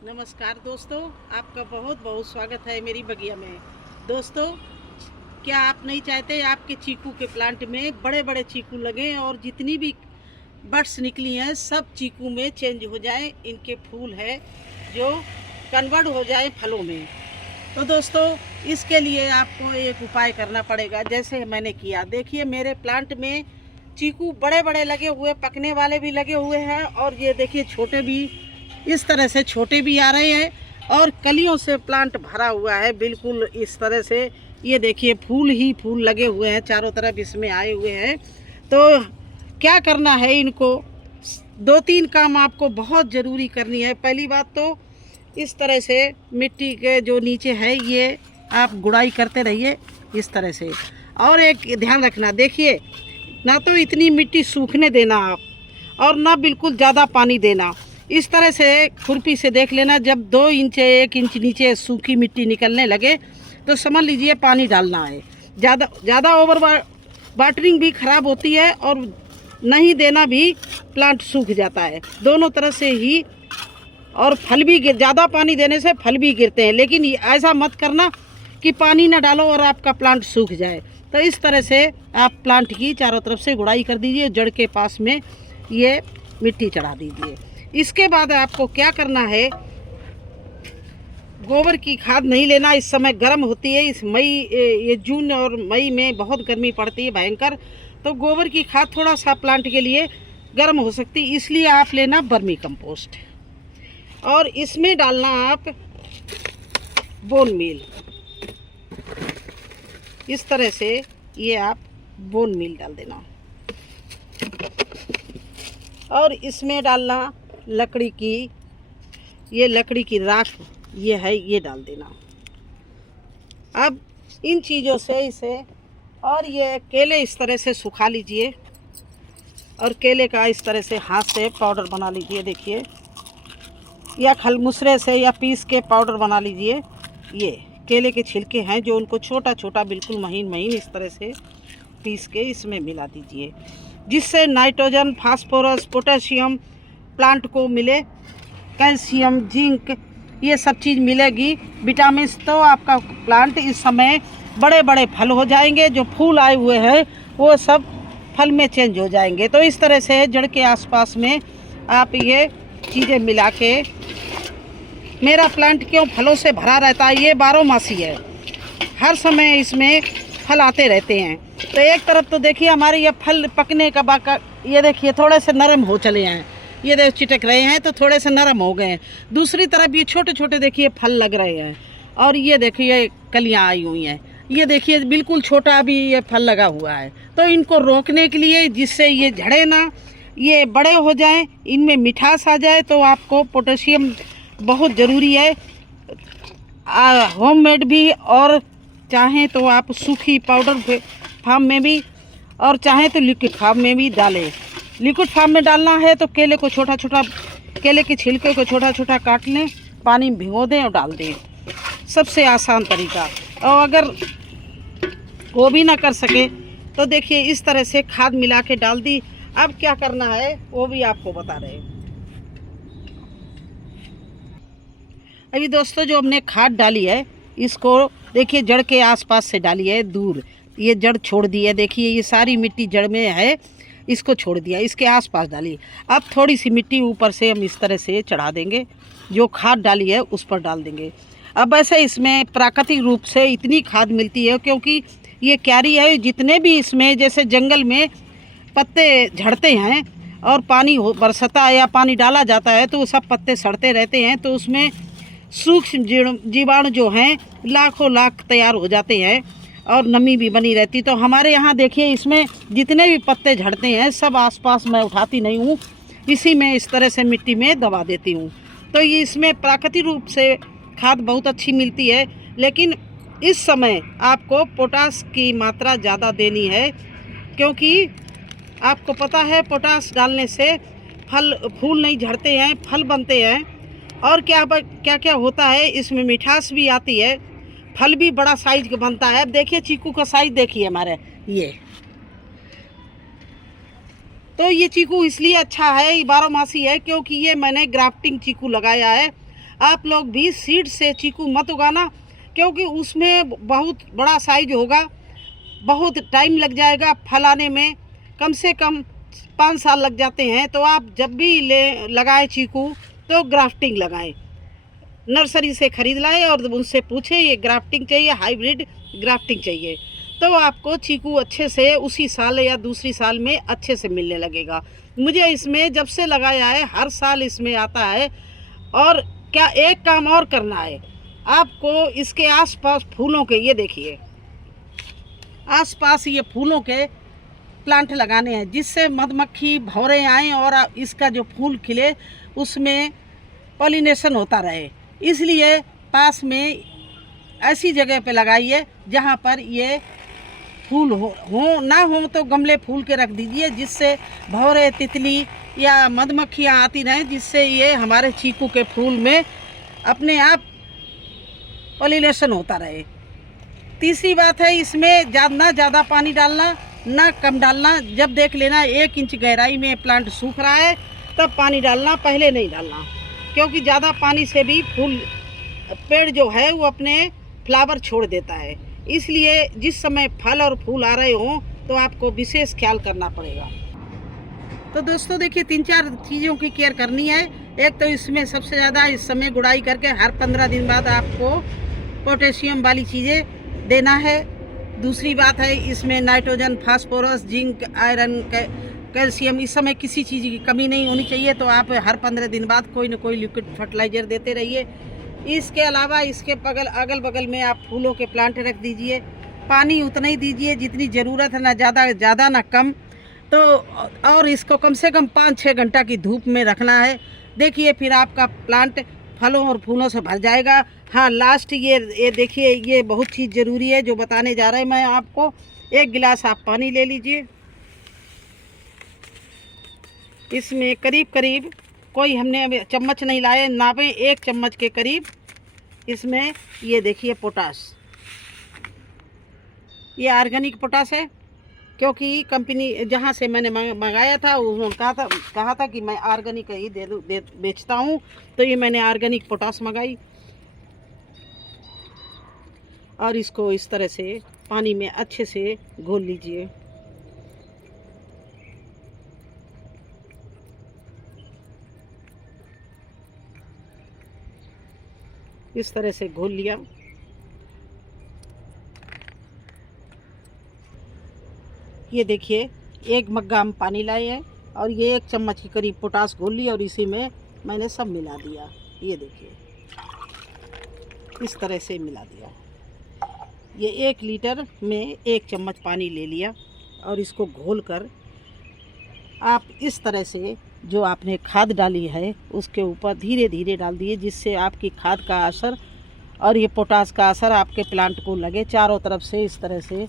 नमस्कार दोस्तों, आपका बहुत बहुत स्वागत है मेरी बगिया में। दोस्तों, क्या आप नहीं चाहते आपके चीकू के प्लांट में बड़े बड़े चीकू लगें और जितनी भी बड्स निकली हैं सब चीकू में चेंज हो जाए, इनके फूल है जो कन्वर्ट हो जाए फलों में। तो दोस्तों, इसके लिए आपको एक उपाय करना पड़ेगा, जैसे मैंने किया। देखिए, मेरे प्लांट में चीकू बड़े बड़े लगे हुए, पकने वाले भी लगे हुए हैं, और ये देखिए छोटे भी, इस तरह से छोटे भी आ रहे हैं, और कलियों से प्लांट भरा हुआ है बिल्कुल इस तरह से। ये देखिए फूल ही फूल लगे हुए हैं, चारों तरफ इसमें आए हुए हैं। तो क्या करना है, इनको दो तीन काम आपको बहुत ज़रूरी करनी है। पहली बात तो इस तरह से मिट्टी के जो नीचे है ये आप गुड़ाई करते रहिए इस तरह से। और एक ध्यान रखना, देखिए ना तो इतनी मिट्टी सूखने देना आप, और ना बिल्कुल ज़्यादा पानी देना। इस तरह से खुरपी से देख लेना, जब 2 इंच 1 इंच नीचे सूखी मिट्टी निकलने लगे तो समझ लीजिए पानी डालना है। ज़्यादा ओवर वाटरिंग भी ख़राब होती है, और नहीं देना भी प्लांट सूख जाता है, दोनों तरह से ही। और फल भी ज़्यादा पानी देने से फल भी गिरते हैं, लेकिन ऐसा मत करना कि पानी ना डालो और आपका प्लांट सूख जाए। तो इस तरह से आप प्लांट की चारों तरफ से गुड़ाई कर दीजिए, जड़ के पास में ये मिट्टी चढ़ा दीजिए। इसके बाद आपको क्या करना है, गोबर की खाद नहीं लेना, इस समय गर्म होती है। इस ये जून और मई में बहुत गर्मी पड़ती है भयंकर, तो गोबर की खाद थोड़ा सा प्लांट के लिए गर्म हो सकती है, इसलिए आप लेना वर्मी कंपोस्ट। और इसमें डालना आप बोन मील, इस तरह से ये आप बोन मील डाल देना। और इसमें डालना लकड़ी की, ये लकड़ी की राख ये है, ये डाल देना। अब इन चीज़ों से इसे, और ये केले इस तरह से सुखा लीजिए, और केले का इस तरह से हाथ से पाउडर बना लीजिए। देखिए, या खलमुसरे से या पीस के पाउडर बना लीजिए। ये केले के छिलके हैं जो उनको छोटा छोटा बिल्कुल महीन महीन इस तरह से पीस के इसमें मिला दीजिए, जिससे नाइट्रोजन, फास्फोरस, पोटेशियम प्लांट को मिले, कैल्शियम, जिंक, ये सब चीज़ मिलेगी, विटामिन। तो आपका प्लांट इस समय बड़े बड़े फल हो जाएंगे, जो फूल आए हुए हैं वो सब फल में चेंज हो जाएंगे। तो इस तरह से जड़ के आसपास में आप ये चीज़ें मिला के, मेरा प्लांट क्यों फलों से भरा रहता है, ये 12 मासी है, हर समय इसमें फल आते रहते हैं। तो एक तरफ तो देखिए हमारे ये फल पकने का बाका, ये देखिए थोड़े से नरम हो चले हैं, ये देख चिटक रहे हैं तो थोड़े से नरम हो गए हैं। दूसरी तरफ ये छोटे छोटे देखिए फल लग रहे हैं, और ये देखिए कलियां आई हुई हैं, ये देखिए बिल्कुल छोटा अभी ये फल लगा हुआ है। तो इनको रोकने के लिए, जिससे ये झड़े ना, ये बड़े हो जाएं, इनमें मिठास आ जाए, तो आपको पोटेशियम बहुत ज़रूरी है। होममेड भी, और चाहें तो आप सूखी पाउडर फार्म में भी, और चाहें तो लिक्विड फार्म में भी डालें। लिक्विड फार्म में डालना है तो केले को छोटा छोटा, केले के छिलके को छोटा छोटा काट लें, पानी में भिगो दें और डाल दें, सबसे आसान तरीका। और अगर वो भी ना कर सके तो देखिए इस तरह से खाद मिला के डाल दी। अब क्या करना है वो भी आपको बता रहे हैं। अभी दोस्तों, जो हमने खाद डाली है, इसको देखिए जड़ के आसपास से डाली है, दूर ये जड़ छोड़ दी है। देखिए ये सारी मिट्टी जड़ में है, इसको छोड़ दिया, इसके आसपास डाली। अब थोड़ी सी मिट्टी ऊपर से हम इस तरह से चढ़ा देंगे, जो खाद डाली है उस पर डाल देंगे। अब ऐसे इसमें प्राकृतिक रूप से इतनी खाद मिलती है, क्योंकि ये क्यारी है। जितने भी इसमें, जैसे जंगल में पत्ते झड़ते हैं और पानी बरसता है या पानी डाला जाता है, तो वो सब पत्ते सड़ते रहते हैं, तो उसमें सूक्ष्म जीवाणु जो हैं लाखों लाख तैयार हो जाते हैं, और नमी भी बनी रहती। तो हमारे यहाँ देखिए इसमें जितने भी पत्ते झड़ते हैं सब आसपास मैं उठाती नहीं हूँ, इसी में इस तरह से मिट्टी में दबा देती हूँ। तो ये इसमें प्राकृतिक रूप से खाद बहुत अच्छी मिलती है, लेकिन इस समय आपको पोटास की मात्रा ज़्यादा देनी है, क्योंकि आपको पता है पोटास डालने से फूल नहीं झड़ते हैं, फल बनते हैं। और क्या क्या होता है, इसमें मिठास भी आती है, फल भी बड़ा साइज का बनता है। अब देखिए चीकू का साइज देखिए हमारे, ये तो ये चीकू इसलिए अच्छा है, ये 12 मासी है, क्योंकि ये मैंने ग्राफ्टिंग चीकू लगाया है। आप लोग भी सीड से चीकू मत उगाना, क्योंकि उसमें बहुत बड़ा साइज होगा, बहुत टाइम लग जाएगा फल आने में, कम से कम 5 साल लग जाते हैं। तो आप जब भी लगाएं चीकू तो ग्राफ्टिंग लगाएं, नर्सरी से ख़रीद लाएं और उनसे पूछें ये ग्राफ्टिंग चाहिए, हाइब्रिड ग्राफ्टिंग चाहिए, तो आपको चीकू अच्छे से उसी साल या दूसरी साल में अच्छे से मिलने लगेगा। मुझे इसमें जब से लगाया है हर साल इसमें आता है। और क्या एक काम और करना है आपको, इसके आसपास फूलों के, ये देखिए आसपास ये फूलों के प्लांट लगाने हैं, जिससे मधुमक्खी भौरे आएँ और इसका जो फूल खिले उसमें पॉलिनेशन होता रहे। इसलिए पास में ऐसी जगह पे लगाइए जहाँ पर ये फूल हो ना हो तो गमले फूल के रख दीजिए, जिससे भौरे, तितली या मधुमक्खियाँ आती रहें, जिससे ये हमारे चीकू के फूल में अपने आप पॉलिनेशन होता रहे। तीसरी बात है, इसमें ना ज़्यादा पानी डालना ना कम डालना। जब देख लेना 1 इंच गहराई में प्लांट सूख रहा है तब पानी डालना, पहले नहीं डालना, क्योंकि ज़्यादा पानी से भी पेड़ जो है वो अपने फ्लावर छोड़ देता है। इसलिए जिस समय फल और फूल आ रहे हों तो आपको विशेष ख्याल करना पड़ेगा। तो दोस्तों देखिए 3-4 चीज़ों की केयर करनी है। एक तो इसमें सबसे ज़्यादा इस समय गुड़ाई करके हर 15 दिन बाद आपको पोटेशियम वाली चीज़ें देना है। दूसरी बात है, इसमें nitrogen, phosphorus, zinc, iron, calcium, इस समय किसी चीज़ की कमी नहीं होनी चाहिए। तो आप हर 15 दिन बाद कोई ना कोई लिक्विड फर्टिलाइज़र देते रहिए। इसके अलावा इसके अगल बगल में आप फूलों के प्लांट रख दीजिए, पानी उतना ही दीजिए जितनी ज़रूरत है, ना ज़्यादा ना कम। तो और इसको कम से कम 5-6 घंटा की धूप में रखना है। देखिए फिर आपका प्लांट फलों और फूलों से भर जाएगा। हाँ, लास्ट ये देखिए, ये बहुत चीज़ ज़रूरी है जो बताने जा रहे हैं मैं आपको। 1 गिलास आप पानी ले लीजिए, इसमें करीब कोई हमने अभी चम्मच नहीं लाए, नापे 1 चम्मच के करीब इसमें ये देखिए पोटास, ये ऑर्गेनिक पोटास है, क्योंकि कंपनी जहाँ से मैंने मंगाया था उन्होंने कहा था कि मैं ऑर्गेनिक ही बेचता हूँ, तो ये मैंने ऑर्गेनिक पोटास मंगाई। और इसको इस तरह से पानी में अच्छे से घोल लीजिए। इस तरह से घोल लिया। ये देखिए 1 मग्गा हम पानी लाए हैं और ये 1 चम्मच के करीब पोटास घोल लिया और इसी में मैंने सब मिला दिया। ये देखिए इस तरह से मिला दिया। ये 1 लीटर में 1 चम्मच पानी ले लिया और इसको घोलकर आप इस तरह से जो आपने खाद डाली है उसके ऊपर धीरे धीरे डाल दिए, जिससे आपकी खाद का असर और ये पोटास का असर आपके प्लांट को लगे। चारों तरफ से इस तरह से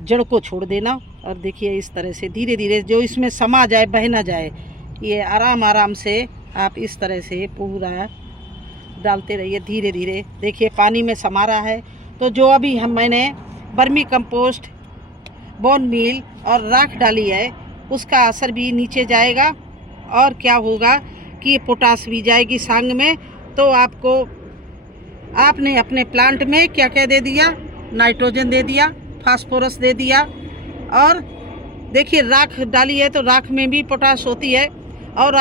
जड़ को छोड़ देना और देखिए इस तरह से धीरे धीरे जो इसमें समा जाए, बह ना जाए, ये आराम से आप इस तरह से पूरा डालते रहिए धीरे धीरे। देखिए पानी में समा रहा है। तो जो अभी मैंने वर्मी कंपोस्ट, बोन मील और राख डाली है उसका असर भी नीचे जाएगा और क्या होगा कि ये पोटास भी जाएगी सांग में। तो आपने अपने प्लांट में क्या क्या दे दिया, नाइट्रोजन दे दिया, फास्फोरस दे दिया और देखिए राख डाली है तो राख में भी पोटास होती है। और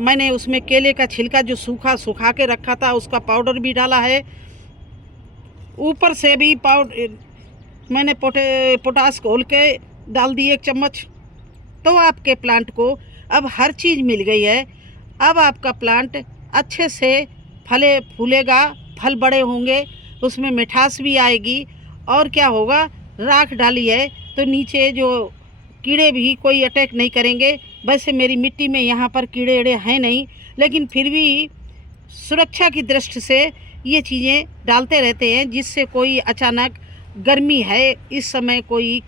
मैंने उसमें केले का छिलका जो सुखा के रखा था उसका पाउडर भी डाला है। ऊपर से भी मैंने पोटास घोल के डाल दी 1 चम्मच। तो आपके प्लांट को अब हर चीज़ मिल गई है। अब आपका प्लांट अच्छे से फूलेगा, फल बड़े होंगे, उसमें मिठास भी आएगी। और क्या होगा, राख डाली है तो नीचे जो कीड़े भी कोई अटैक नहीं करेंगे। वैसे मेरी मिट्टी में यहाँ पर कीड़े हैं नहीं, लेकिन फिर भी सुरक्षा की दृष्टि से ये चीज़ें डालते रहते हैं, जिससे कोई अचानक गर्मी है इस समय कोई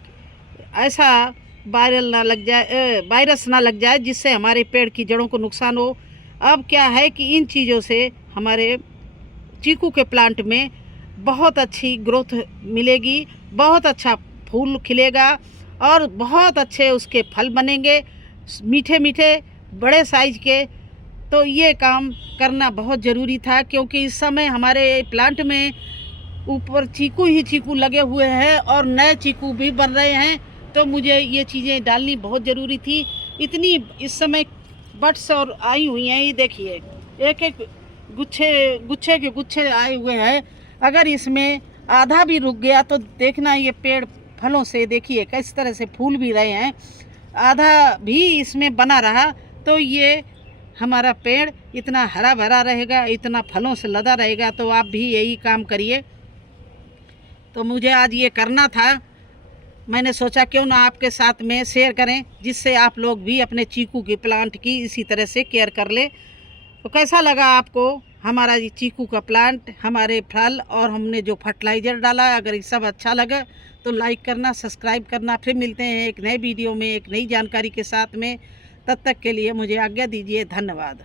ऐसा वायरस ना लग जाए जिससे हमारे पेड़ की जड़ों को नुकसान हो। अब क्या है कि इन चीज़ों से हमारे चीकू के प्लांट में बहुत अच्छी ग्रोथ मिलेगी, बहुत अच्छा फूल खिलेगा और बहुत अच्छे उसके फल बनेंगे, मीठे मीठे बड़े साइज के। तो ये काम करना बहुत ज़रूरी था, क्योंकि इस समय हमारे प्लांट में ऊपर चीकू ही चीकू लगे हुए हैं और नए चीकू भी बन रहे हैं। तो मुझे ये चीज़ें डालनी बहुत ज़रूरी थी। इतनी इस समय बड्स और आई हुई हैं, ये देखिए एक एक गुच्छे के गुच्छे आए हुए हैं। अगर इसमें आधा भी रुक गया तो देखना, ये पेड़ फलों से देखिए किस तरह से फूल भी रहे हैं। आधा भी इसमें बना रहा तो ये हमारा पेड़ इतना हरा भरा रहेगा, इतना फलों से लदा रहेगा। तो आप भी यही काम करिए। तो मुझे आज ये करना था, मैंने सोचा क्यों ना आपके साथ में शेयर करें, जिससे आप लोग भी अपने चीकू की प्लांट की इसी तरह से केयर कर ले। तो कैसा लगा आपको हमारा ये चीकू का प्लांट, हमारे फल और हमने जो फर्टिलाइज़र डाला? अगर ये सब अच्छा लगा तो लाइक करना, सब्सक्राइब करना। फिर मिलते हैं एक नए वीडियो में एक नई जानकारी के साथ में। तब तक के लिए मुझे आज्ञा दीजिए। धन्यवाद।